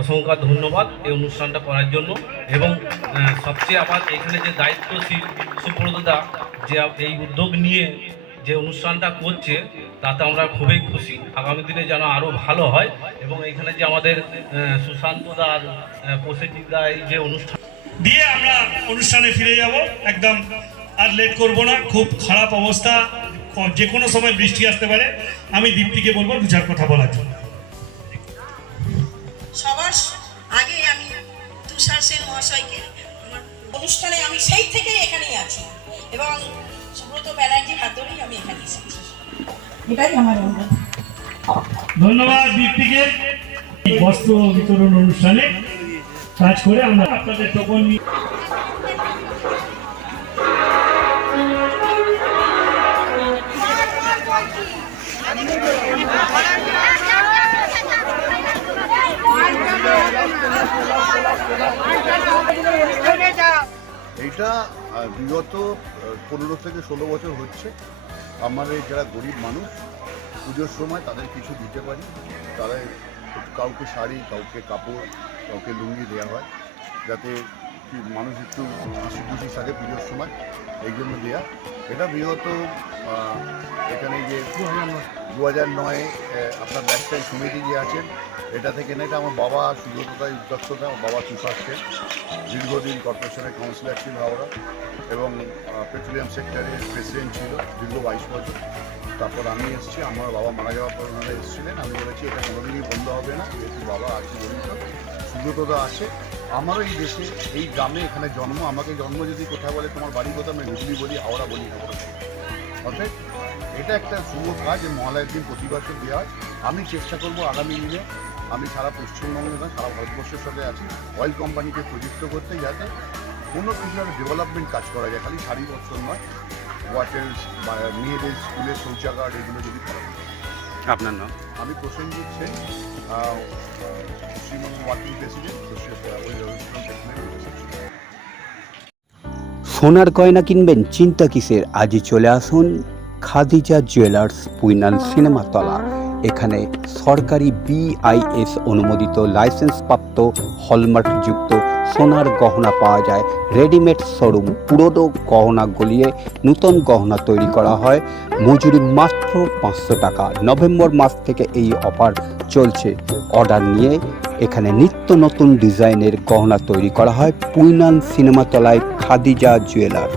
অসংখ্য ধন্যবাদ এই অনুষ্ঠানটা করার জন্য। এবং সবচেয়ে আমার এখানে যে দায়িত্বশীল সুব্রতদা যে এই উদ্যোগ নিয়ে যে অনুষ্ঠানটা করছে তাতে আমরা খুবই খুশি। আগামী দিনে যেন আরও ভালো হয় এবং এখানে যে আমাদের আহ, সুশান্তদা আর প্রসেনজিৎদা এই যে অনুষ্ঠান দিয়ে আমরা অনুষ্ঠানে ফিরে যাব। একদম আর লেট করব না। খুব খারাপ অবস্থা। যে কোনো সময় বৃষ্টি আসতে পারে। আমি দীপ্তিকে বলব দু চার কথা বলার জন্য। সবার আগে আমি তুষার সেন মহাশয়কে অনুষ্ঠানে আমি সেই থেকে এখানেই আছি এবং সুব্রত ব্যানার্জির হাত ধরেই আমি এখানে এসেছি। এটাই আমার অনুরোধ। ধন্যবাদ দীপ্তিকে বস্ত্র বিতরণ অনুষ্ঠানে। কাজ করে আমরা আপনাদের টোকন নিয়ে এইটা বিগত পনেরো থেকে ষোলো বছর হচ্ছে আমাদের যারা গরিব মানুষ, পুজোর সময় তাদের কিছু দিতে পারি। তারা কাউকে শাড়ি, কাউকে কাপড়, কাউকে লুঙ্গি দেওয়া হয়, যাতে মানুষ একটু হাসি খুশি থাকে পুজোর সময়, এই জন্য দেওয়া এটা বিগত এখানে যে দু হাজার নয়ে আপনার ব্যবসায়ী সমিতি যে আছেন, এটা থেকে না এটা আমার বাবা সুব্রততায় উদ্যোক্ততা আমার বাবা তুষার সেন, দীর্ঘদিন কর্পোরেশনের কাউন্সিলর ছিল হাওড়া, এবং পেট্রোলিয়াম সেক্টরের প্রেসিডেন্ট ছিল দীর্ঘ বাইশ বছর তারপর আমি এসেছি, আমার বাবা মারা যাওয়ার পর ওনারা এসেছিলেন, আমি বলেছি, এটা কোনোদিনই বন্ধ হবে না, যেহেতু বাবা আছে সুব্রতদা আছে আমারও এই দেশে, এই গ্রামে এখানে জন্ম, আমাকে জন্ম যদি কোথায় বলে, তোমার বাড়ি কোথাও আমি হুগলি বলি, হাওড়া বলি বলি। অর্থাৎ এটা একটা শুভ কাজ যে মহালয়ের দিন প্রতি বছর দেওয়া হয়। আমি চেষ্টা করব আগামী দিনে আমি সারা পশ্চিমবঙ্গে না সারা ভারতবর্ষের সাথে আছি অয়েল কোম্পানিকে প্রযুক্ত করতে যাতে কোনো কিছু ডেভেলপমেন্ট কাজ করা যায় খালি শাড়ি বছর নয় ওয়াটার বা মেয়েদের স্কুলের শৌচাগার এগুলো যদি করা যায়। আপনার নাম? আমি প্রসেনজিৎ সেন পশ্চিমবঙ্গ ওয়ার্কিং প্রেসিডেন্ট সোনার গয়না কিনবেন চিন্তা কিসের? আজই চলে আসুন খাদিজা জুয়েলার্স পুইনাল সিনেমাতলা এখানে সরকারি বিআইএস অনুমোদিত লাইসেন্সপ্রাপ্ত হলমার্কযুক্ত সোনার গহনা পাওয়া যায়। রেডিমেড শোরুম পুরনো গহনা গলিয়ে নতুন গহনা তৈরি করা হয়। মজুরি মাত্র পাঁচশো টাকা। নভেম্বর মাস থেকে এই অফার চলছে। অর্ডার নিয়ে এখানে নিত্য নতুন ডিজাইনের গহনা তৈরি করা হয় পুইনান সিনেমাতলায় খাদিজা জুয়েলার্স